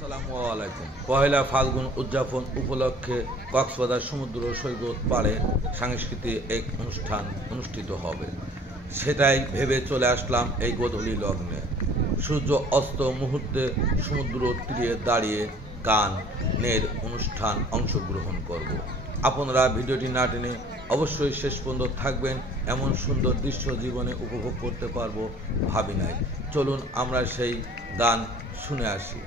আসসালামু আলাইকুম। পহেলা ফাল্গুন উদযাপন উপলক্ষে কক্সবাজার সমুদ্র সৈকত পাড়ে সাংস্কৃতিক এক অনুষ্ঠান অনুষ্ঠিত হবে, সেটাই ভেবে চলে আসলাম এই গোধূলি লগ্নে। সূর্য অস্ত মুহূর্তে সমুদ্র তীরে দাঁড়িয়ে গানের অনুষ্ঠান অংশগ্রহণ করব। আপনারা ভিডিওটি না টেনে অবশ্যই শেষ পর্যন্ত থাকবেন, এমন সুন্দর দৃশ্য জীবনে উপভোগ করতে পারবো ভাবি নাই। চলুন আমরা সেই গান শুনে আসি।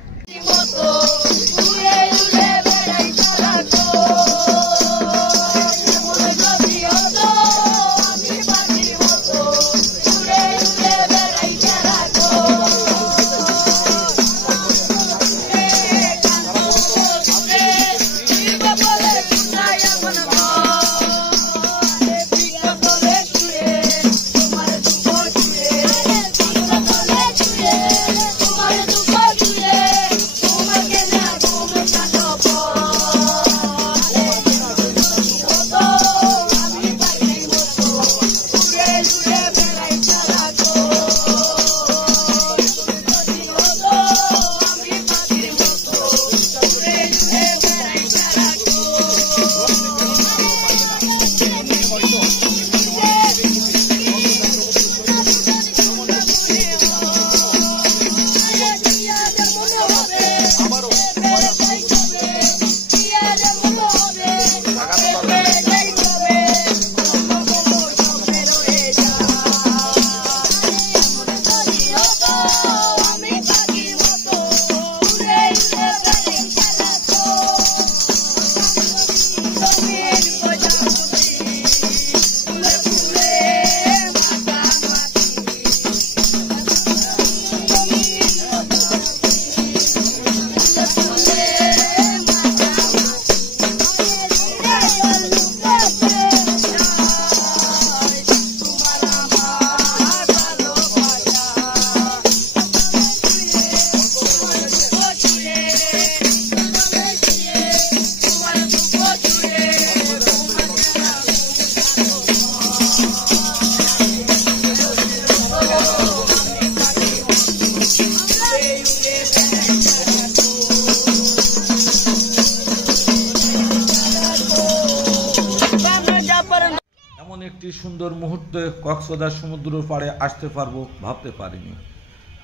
একটি সুন্দর মুহূর্তে কক্সবাজার সমুদ্র পাড়ে আসতে পারবো ভাবতে পারিনি।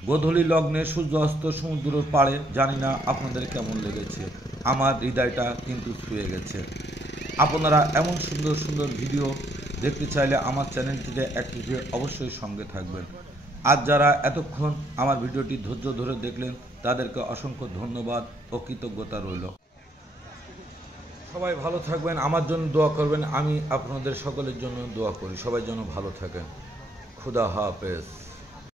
গোধূলি লগ্নে সূর্য অস্ত সমুদ্র পাড়ে, জানি না আপনাদের কেমন লেগেছে, আমার হৃদয়টা কিন্তু ছুঁয়ে গেছে। আপনারা এমন সুন্দর সুন্দর ভিডিও দেখতে চাইলে আমার চ্যানেলটিকে অ্যাক্টিভে অবশ্যই সঙ্গে থাকবেন। আজ যারা এতক্ষণ আমার ভিডিওটি ধৈর্য ধরে দেখলেন তাদেরকে অসংখ্য ধন্যবাদ ও কৃতজ্ঞতা রইল। সবাই ভালো থাকবেন, আমার জন্য দোয়া করবেন, আমি আপনাদের সকলের জন্য দোয়া করি। সবাই যেন ভালো থাকেন। খুদা হাফেজ।